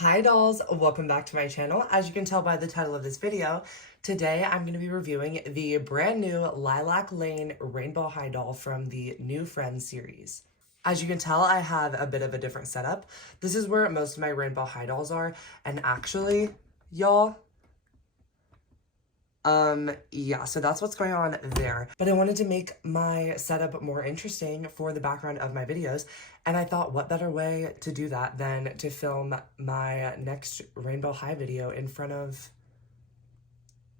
Hi dolls, welcome back to my channel. As you can tell by the title of this video, today I'm going to be reviewing the brand new Lilac Lane Rainbow High doll from the New Friends series. As you can tell, I have a bit of a different setup. This is where most of my Rainbow High dolls are, and actually, y'all, yeah, so that's what's going on there. But I wanted to make my setup more interesting for the background of my videos, and I thought what better way to do that than to film my next Rainbow High video in front of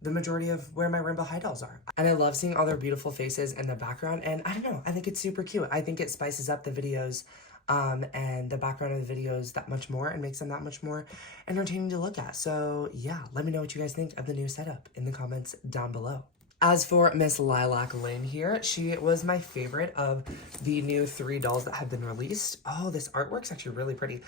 the majority of where my Rainbow High dolls are. And I love seeing all their beautiful faces in the background, and I don't know, I think it's super cute. I think it spices up the videos and the background of the videos that much more and makes them that much more entertaining to look at. So yeah, let me know what you guys think of the new setup in the comments down below. As for Miss Lilac Lane here, she was my favorite of the new 3 dolls that have been released. Oh, this artwork's actually really pretty.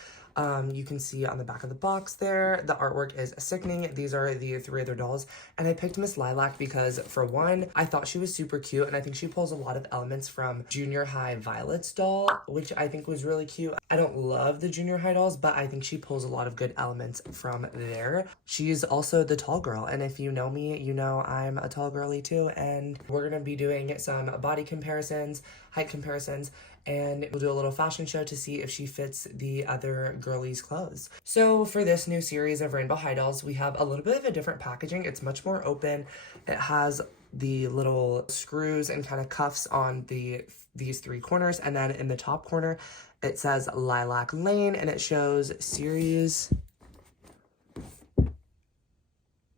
You can see on the back of the box there, the artwork is sickening. These are the 3 other dolls, and I picked Miss Lilac because, for one, I thought she was super cute, and I think she pulls a lot of elements from Junior High Violet's doll, which I think was really cute. I don't love the Junior High dolls, but I think she pulls a lot of good elements from there. She's also the tall girl, and if you know me, you know I'm a tall girly too, and we're gonna be doing some body comparisons, height comparisons, and we'll do a little fashion show to see if she fits the other girlies' clothes. So for this new series of Rainbow High dolls, we have a little bit of a different packaging. It's much more open. It has the little screws and kind of cuffs on these 3 corners, and then in the top corner it says Lilac Lane, and it shows series.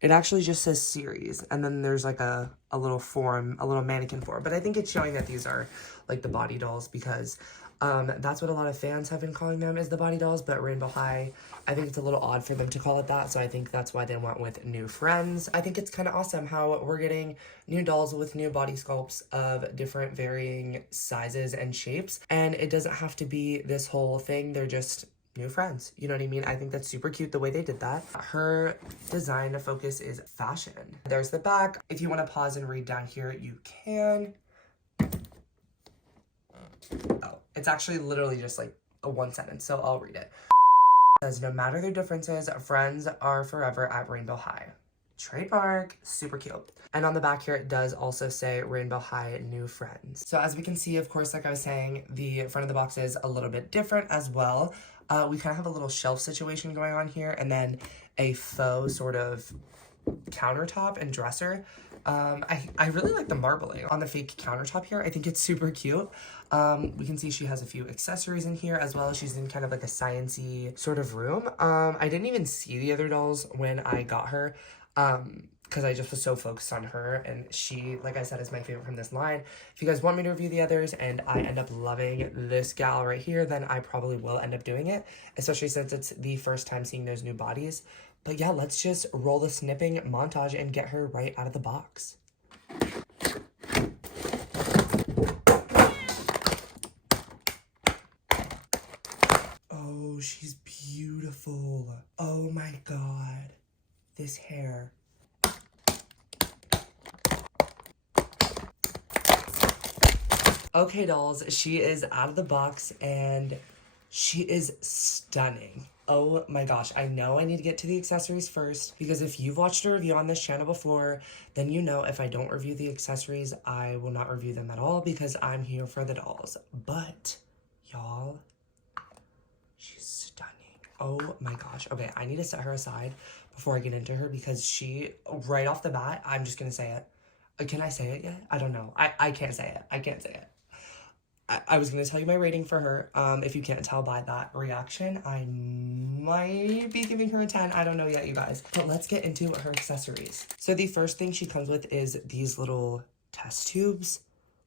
It actually just says series, and then there's like a little form, a little mannequin form. But I think it's showing that these are like the body dolls because that's what a lot of fans have been calling them, is the body dolls. But Rainbow High, I think it's a little odd for them to call it that. So I think that's why they went with New Friends. I think it's kind of awesome how we're getting new dolls with new body sculpts of different varying sizes and shapes. And it doesn't have to be this whole thing. They're just new friends. You know what I mean? I think that's super cute the way they did that. Her design focus is fashion. There's the back. If you want to pause and read down here, you can. Oh, it's actually literally just like a 1 sentence, so I'll read it. It says, no matter their differences, friends are forever at Rainbow High. Trademark, super cute. And on the back here, it does also say Rainbow High New Friends. So as we can see, of course, like I was saying, the front of the box is a little bit different as well. We kind of have a little shelf situation going on here, and then a faux sort of countertop and dresser. I really like the marbling on the fake countertop here. I think it's super cute. We can see she has a few accessories in here, as well as she's in kind of like a science-y sort of room. I didn't even see the other dolls when I got her, because I just was so focused on her, and she, like I said, is my favorite from this line. If you guys want me to review the others and I end up loving this gal right here, then I probably will end up doing it, especially since it's the first time seeing those new bodies. But yeah, let's just roll the snipping montage and get her right out of the box. Oh, she's beautiful. Oh my god. This hair. Okay, dolls, she is out of the box, and she is stunning. Oh my gosh, I know I need to get to the accessories first, because if you've watched a review on this channel before, then you know if I don't review the accessories, I will not review them at all, because I'm here for the dolls. But, y'all, she's stunning. Oh my gosh. Okay, I need to set her aside before I get into her, because she, right off the bat, I'm just gonna say it. Can I say it yet? I don't know. I can't say it. I can't say it. I was going to tell you my rating for her. If you can't tell by that reaction, I might be giving her a 10. I don't know yet, you guys. But let's get into her accessories. So the first thing she comes with is these little test tubes,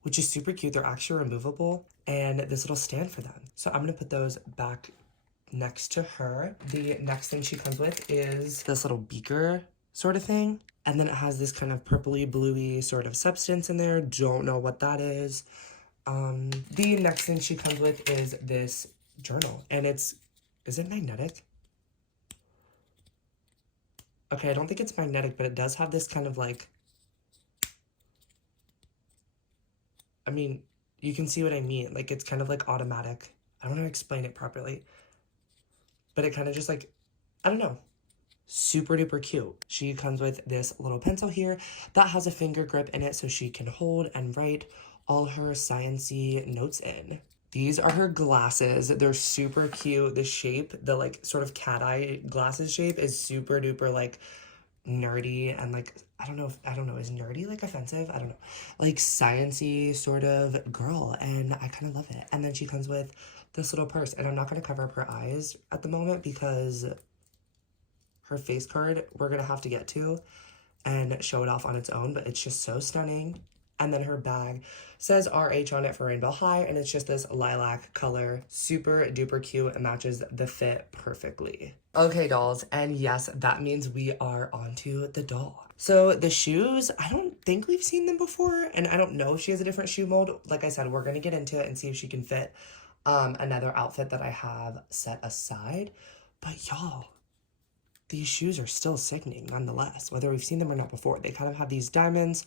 which is super cute. They're actually removable, and this little stand for them. So I'm going to put those back next to her. The next thing she comes with is this little beaker sort of thing. And then it has this kind of purpley bluey sort of substance in there. Don't know what that is. The next thing she comes with is this journal, and is it magnetic? Okay, I don't think it's magnetic, but it does have this kind of like, I mean, you can see what I mean. Like, it's kind of like automatic. I don't know how to explain it properly, but it kind of just like I don't know, super duper cute. She comes with this little pencil here that has a finger grip in it so she can hold and write all her sciencey notes in. These are her glasses. They're super cute. The shape, the like sort of cat eye glasses shape is super duper like nerdy and like I don't know, is nerdy like offensive? I don't know. Like sciencey sort of girl, and I kind of love it. And then she comes with this little purse, and I'm not going to cover up her eyes at the moment because her face card we're going to have to get to and show it off on its own, but it's just so stunning. And then her bag says RH on it for Rainbow High, and it's just this lilac color. Super duper cute. It matches the fit perfectly. Okay, dolls, and yes, that means we are onto the doll. So the shoes, I don't think we've seen them before, and I don't know if she has a different shoe mold. Like I said, we're gonna get into it and see if she can fit another outfit that I have set aside. But y'all, these shoes are still sickening nonetheless, whether we've seen them or not before. They kind of have these diamonds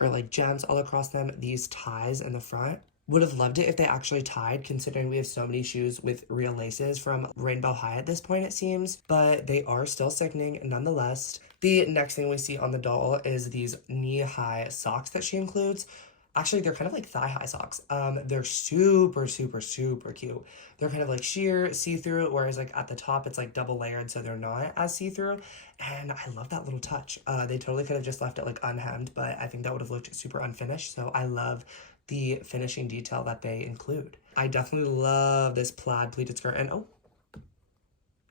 or like gems all across them, these ties in the front. Would have loved it if they actually tied, considering we have so many shoes with real laces from Rainbow High at this point, it seems. But they are still sickening nonetheless. The next thing we see on the doll is these knee-high socks that she includes. Actually, they're kind of like thigh-high socks. They're super, super, super cute. They're kind of like sheer, see-through, whereas like at the top, it's like double layered, so they're not as see-through. And I love that little touch. They totally could have just left it like unhemmed, but I think that would have looked super unfinished. So I love the finishing detail that they include. I definitely love this plaid pleated skirt. And oh,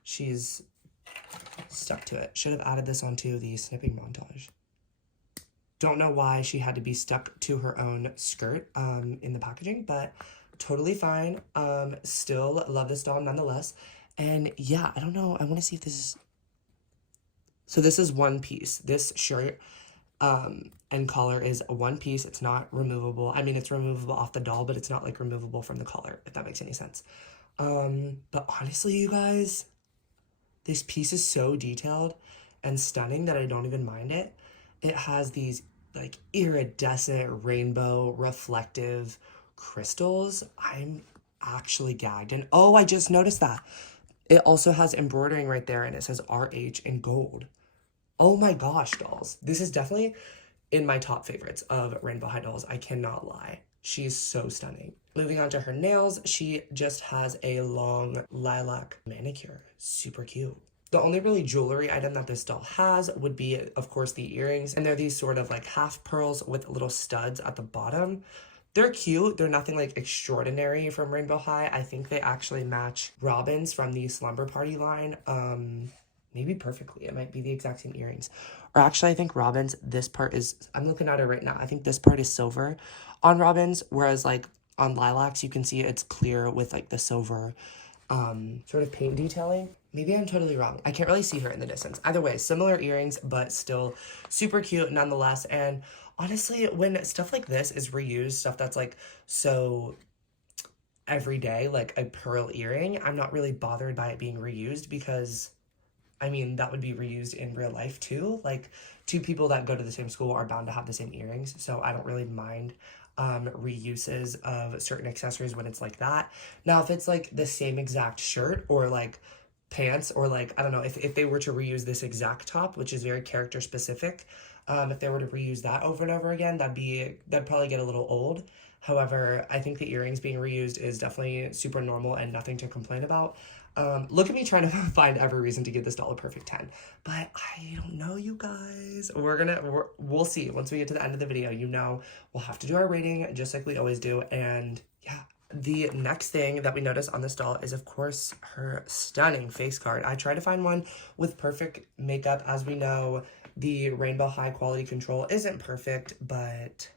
she's stuck to it. Should have added this onto the snipping montage. Don't know why she had to be stuck to her own skirt in the packaging, but totally fine. Still love this doll nonetheless. And yeah, I don't know. I want to see if this is... So this is one piece. This shirt and collar is one piece. It's not removable. I mean, it's removable off the doll, but it's not like removable from the collar, if that makes any sense. But honestly, you guys, this piece is so detailed and stunning that I don't even mind it. It has these like iridescent rainbow reflective crystals. I'm actually gagged. And oh, I just noticed that. It also has embroidering right there and it says RH in gold. Oh my gosh, dolls. This is definitely in my top favorites of Rainbow High dolls. I cannot lie. She's so stunning. Moving on to her nails, she just has a long lilac manicure. Super cute. The only really jewelry item that this doll has would be, of course, the earrings. And they're these sort of like half pearls with little studs at the bottom. They're cute. They're nothing like extraordinary from Rainbow High. I think they actually match Robin's from the Slumber Party line. Maybe perfectly. It might be the exact same earrings. Or actually, I think Robin's, this part is, I'm looking at it right now. I think this part is silver on Robin's, whereas like on Lilac's, you can see it's clear with like the silver sort of paint detailing. Maybe I'm totally wrong. I can't really see her in the distance. Either way, similar earrings, but still super cute nonetheless. And honestly, when stuff like this is reused, stuff that's like so everyday, like a pearl earring, I'm not really bothered by it being reused because, I mean, that would be reused in real life too. Like, two people that go to the same school are bound to have the same earrings, so I don't really mind reuses of certain accessories when it's like that. Now, if it's like the same exact shirt or like pants or like, I don't know, if they were to reuse this exact top, which is very character specific, if they were to reuse that over and over again, that'd probably get a little old. However, I think the earrings being reused is definitely super normal and nothing to complain about. Look at me trying to find every reason to give this doll a perfect 10, but I don't know, you guys. We'll see once we get to the end of the video. You know, we'll have to do our rating just like we always do. And yeah, the next thing that we notice on this doll is, of course, her stunning face card. I tried to find one with perfect makeup. As we know, the Rainbow High quality control isn't perfect, but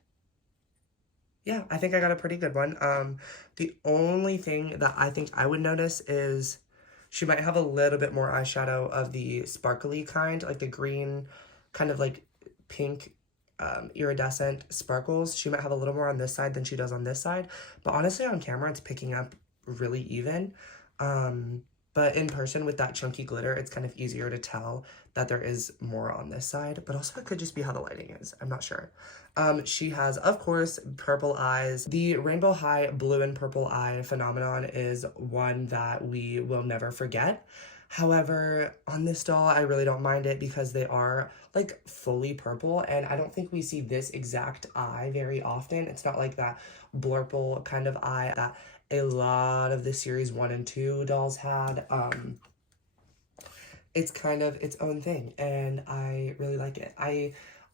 yeah, I think I got a pretty good one. The only thing that I think I would notice is she might have a little bit more eyeshadow of the sparkly kind, like the green, kind of like pink, iridescent sparkles. She might have a little more on this side than she does on this side. But honestly, on camera, it's picking up really even. But in person with that chunky glitter, it's kind of easier to tell that there is more on this side. But also it could just be how the lighting is. I'm not sure. She has, of course, purple eyes. The Rainbow High blue and purple eye phenomenon is one that we will never forget. However, on this doll, I really don't mind it because they are like fully purple, and I don't think we see this exact eye very often. It's not like that blurple kind of eye that a lot of the series 1 and 2 dolls had. It's kind of its own thing, and I really like it.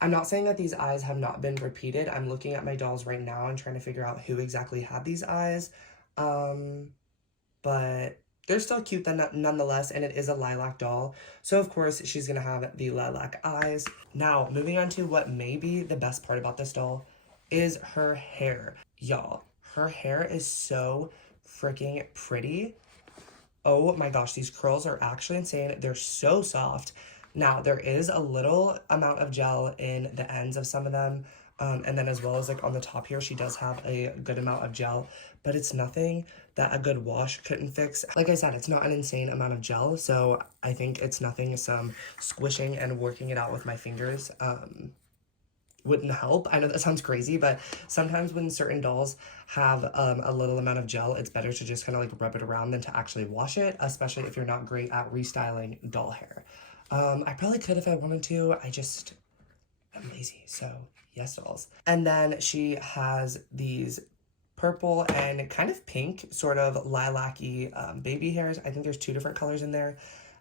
I'm not saying that these eyes have not been repeated. I'm looking at my dolls right now and trying to figure out who exactly had these eyes. But they're still cute nonetheless, and it is a lilac doll. So of course she's gonna have the lilac eyes. Now, moving on to what may be the best part about this doll is her hair. Y'all, her hair is so freaking pretty. Oh my gosh, these curls are actually insane. They're so soft. Now, there is a little amount of gel in the ends of some of them. And then as well as like on the top here, she does have a good amount of gel, but it's nothing that a good wash couldn't fix. Like I said, it's not an insane amount of gel, so I think it's nothing some squishing and working it out with my fingers wouldn't help. I know that sounds crazy, but sometimes when certain dolls have a little amount of gel, it's better to just kind of like rub it around than to actually wash it, especially if you're not great at restyling doll hair. I probably could if I wanted to. I'm lazy, so yes, dolls. And then she has these purple and kind of pink, sort of lilac-y baby hairs. I think there's 2 different colors in there,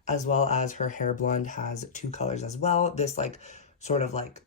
as well as her hair blonde has 2 colors as well. This like sort of like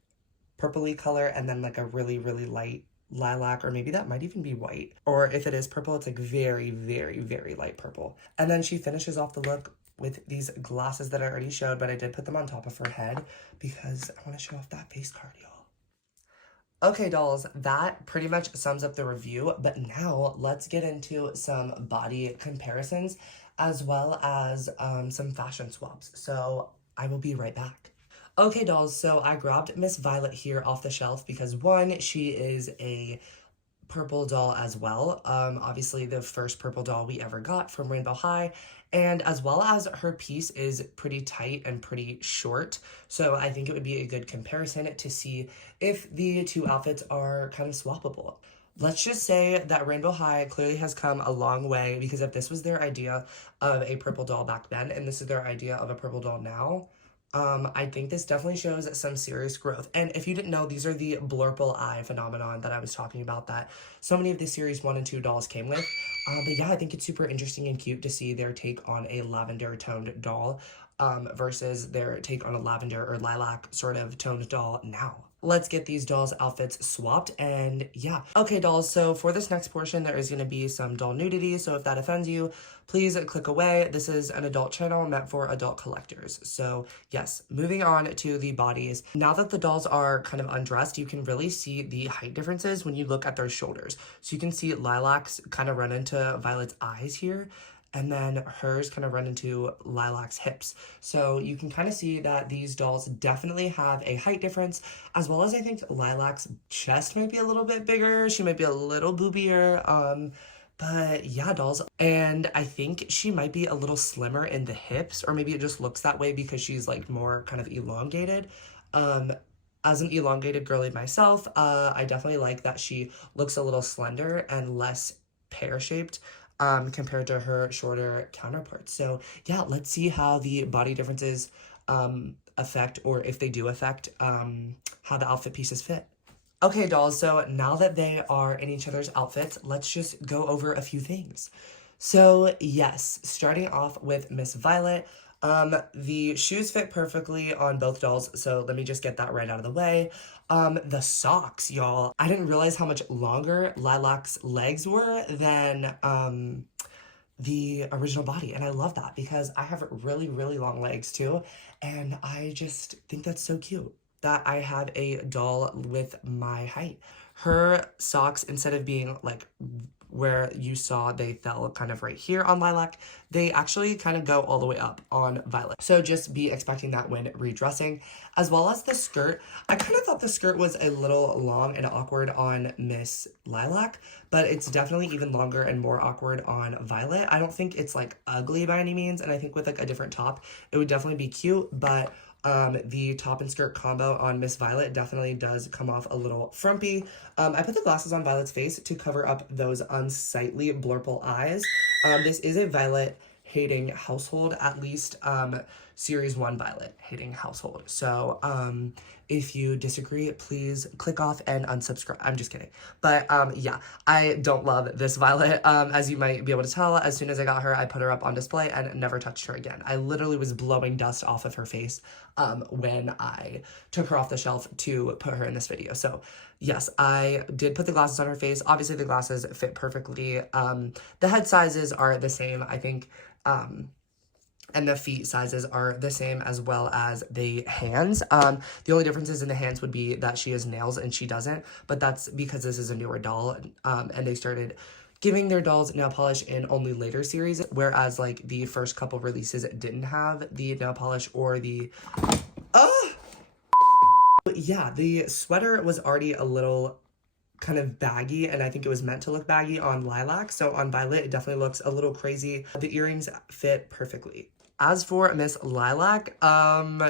purpley color, and then like a really, really light lilac, or maybe that might even be white. Or if it is purple, it's like very, very, very light purple. And then she finishes off the look with these glasses that I already showed, but I did put them on top of her head because I want to show off that face card, y'all. Okay, dolls, that pretty much sums up the review, but now let's get into some body comparisons as well as some fashion swaps. So I will be right back. Okay, dolls, so I grabbed Miss Violet here off the shelf because, one, she is a purple doll as well. Obviously the first purple doll we ever got from Rainbow High, and as well as her piece is pretty tight and pretty short. So I think it would be a good comparison to see if the 2 outfits are kind of swappable. Let's just say that Rainbow High clearly has come a long way, because if this was their idea of a purple doll back then, and this is their idea of a purple doll now, I think this definitely shows some serious growth. And if you didn't know, these are the blurple eye phenomenon that I was talking about that so many of the series 1 and 2 dolls came with. But yeah, I think it's super interesting and cute to see their take on a lavender toned doll versus their take on a lavender or lilac sort of toned doll now. Let's get these dolls' outfits swapped, and yeah. Okay, dolls, so for this next portion, there is going to be some doll nudity, so if that offends you, please click away. This is an adult channel meant for adult collectors. So yes, moving on to the bodies. Now that the dolls are kind of undressed, you can really see the height differences when you look at their shoulders. So you can see Lilac's kind of run into Violet's eyes here, and then hers kind of run into Lilac's hips. So you can kind of see that these dolls definitely have a height difference, as well as I think Lilac's chest might be a little bit bigger. She might be a little boobier. But yeah, dolls. And I think she might be a little slimmer in the hips, or maybe it just looks that way because she's like more kind of elongated. As an elongated girly myself, I definitely like that she looks a little slender and less pear-shaped compared to her shorter counterparts. So yeah, let's see how the body differences affect, or if they do affect, how the outfit pieces fit. Okay, dolls, so now that they are in each other's outfits, let's just go over a few things. So yes, starting off with Miss Violet, the shoes fit perfectly on both dolls, so let me just get that right out of the way. The socks, y'all. I didn't realize how much longer Lilac's legs were than, the original body, and I love that because I have really, really long legs too, and I just think that's so cute that I have a doll with my height. Her socks, instead of being like where you saw they fell kind of right here on Lilac, they actually kind of go all the way up on Violet. So just be expecting that when redressing. As well as the skirt, I kind of thought the skirt was a little long and awkward on Miss Lilac, but it's definitely even longer and more awkward on Violet. I don't think it's like ugly by any means, and I think with like a different top, it would definitely be cute, but the top and skirt combo on Miss Violet definitely does come off a little frumpy. I put the glasses on Violet's face to cover up those unsightly blurple eyes. This is a Violet hating household, at least series 1 Violet hating household. So if you disagree, please click off and unsubscribe. I'm just kidding. But yeah, I don't love this Violet. As you might be able to tell, as soon as I got her, I put her up on display and never touched her again. I literally was blowing dust off of her face when I took her off the shelf to put her in this video. So yes, I did put the glasses on her face. Obviously the glasses fit perfectly. The head sizes are the same, I think, and the feet sizes are the same, as well as the hands. The only differences in the hands would be that she has nails and she doesn't, but that's because this is a newer doll, and they started giving their dolls nail polish in only later series, whereas like the first couple releases didn't have the nail polish or the yeah, the sweater was already a little kind of baggy, and I think it was meant to look baggy on Lilac, so on Violet it definitely looks a little crazy. The earrings fit perfectly. As for Miss Lilac,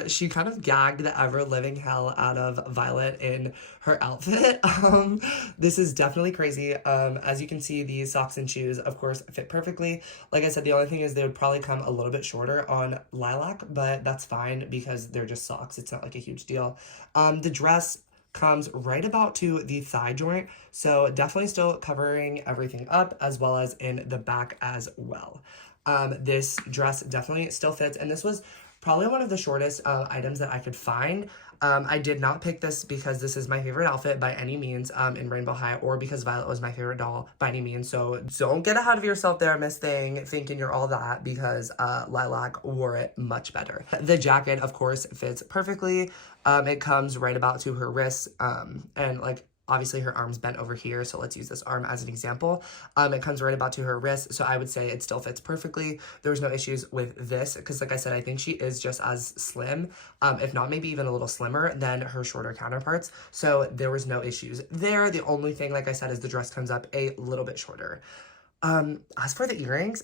she kind of gagged the ever-living hell out of Violet in her outfit. This is definitely crazy. As you can see, the socks and shoes, of course, fit perfectly. Like I said, the only thing is they would probably come a little bit shorter on Lilac, but that's fine because they're just socks. It's not like a huge deal. The dress comes right about to the thigh joint, so definitely still covering everything up, as well as in the back as well. This dress definitely still fits, and this was probably one of the shortest items that I could find. I did not pick this because this is my favorite outfit by any means in Rainbow High, or because Violet was my favorite doll by any means, so don't get ahead of yourself there, Miss Thing, thinking you're all that, because Lilac wore it much better. The jacket, of course, fits perfectly. It comes right about to her wrists, and like, obviously her arm's bent over here, so let's use this arm as an example. It comes right about to her wrist, so I would say it still fits perfectly. There was no issues with this, because like I said, I think she is just as slim, if not maybe even a little slimmer than her shorter counterparts, so there was no issues there. The only thing, like I said, is the dress comes up a little bit shorter. As for the earrings,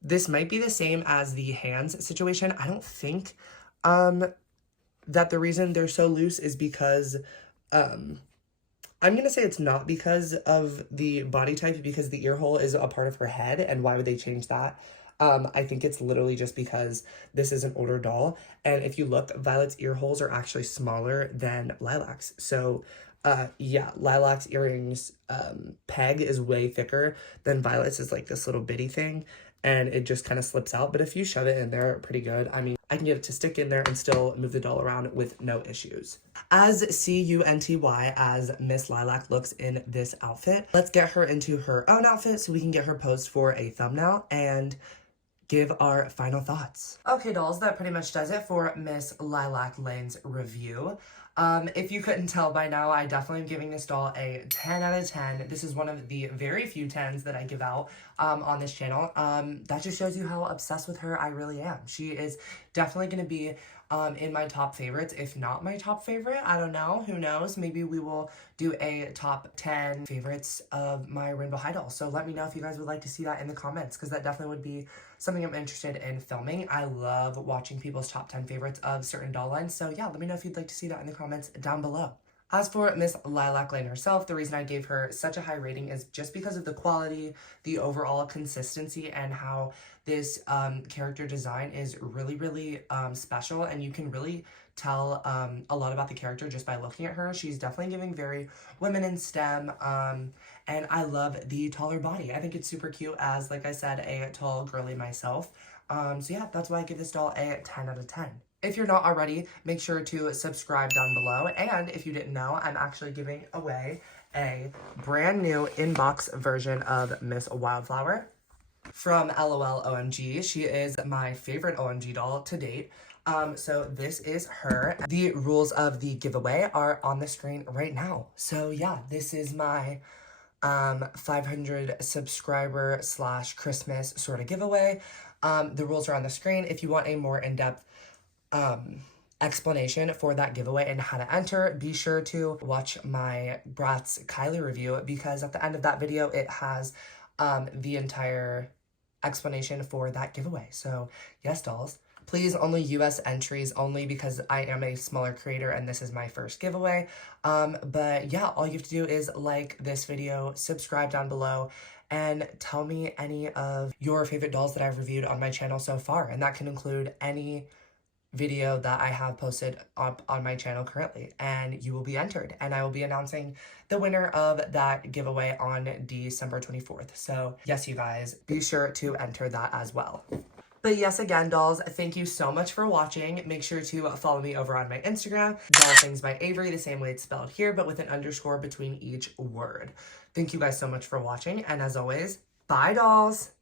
this might be the same as the hands situation. I don't think that the reason they're so loose is because I'm going to say it's not because of the body type, because the ear hole is a part of her head, and why would they change that? I think it's literally just because this is an older doll, and if you look, Violet's ear holes are actually smaller than Lilac's. So, yeah, Lilac's earrings peg is way thicker than Violet's is like this little bitty thing, and it just kind of slips out. But if you shove it in there pretty good, I mean, I can get it to stick in there and still move the doll around with no issues. As CUNTY as Miss Lilac looks in this outfit, let's get her into her own outfit so we can get her posed for a thumbnail and give our final thoughts. Okay, dolls, that pretty much does it for Miss Lilac Lane's review. If you couldn't tell by now, I definitely am giving this doll a 10 out of 10. This is one of the very few 10s that I give out on this channel. That just shows you how obsessed with her I really am. She is definitely going to be in my top favorites, if not my top favorite. I don't know. Who knows? Maybe we will do a top 10 favorites of my Rainbow High dolls. So let me know if you guys would like to see that in the comments, because that definitely would be something I'm interested in filming. I love watching people's top 10 favorites of certain doll lines. So yeah, let me know if you'd like to see that in the comments down below. As for Miss Lilac Lane herself, the reason I gave her such a high rating is just because of the quality, the overall consistency, and how this character design is really, really special, and you can really tell a lot about the character just by looking at her. She's definitely giving very women in STEM, and I love the taller body. I think it's super cute as, like I said, a tall girly myself. So yeah, that's why I give this doll a 10 out of 10. If you're not already, make sure to subscribe down below. And if you didn't know, I'm actually giving away a brand new inbox version of Miss Wildflower from LOL OMG. She is my favorite OMG doll to date. So this is her. The rules of the giveaway are on the screen right now. So yeah, this is my 500 subscriber / Christmas sort of giveaway. The rules are on the screen. If you want a more in-depth explanation for that giveaway and how to enter, be sure to watch my Bratz Kylie review, because at the end of that video it has the entire explanation for that giveaway. So yes, dolls, please, only US entries only, because I am a smaller creator and this is my first giveaway. But yeah, all you have to do is like this video, subscribe down below, and tell me any of your favorite dolls that I've reviewed on my channel so far. And that can include any video that I have posted up on my channel currently, and you will be entered, and I will be announcing the winner of that giveaway on December 24th. So yes, you guys, be sure to enter that as well. But yes, again, dolls, thank you so much for watching. Make sure to follow me over on my Instagram, Doll Things by Avery, the same way it's spelled here, but with an underscore between each word. Thank you guys so much for watching, and as always, bye, dolls!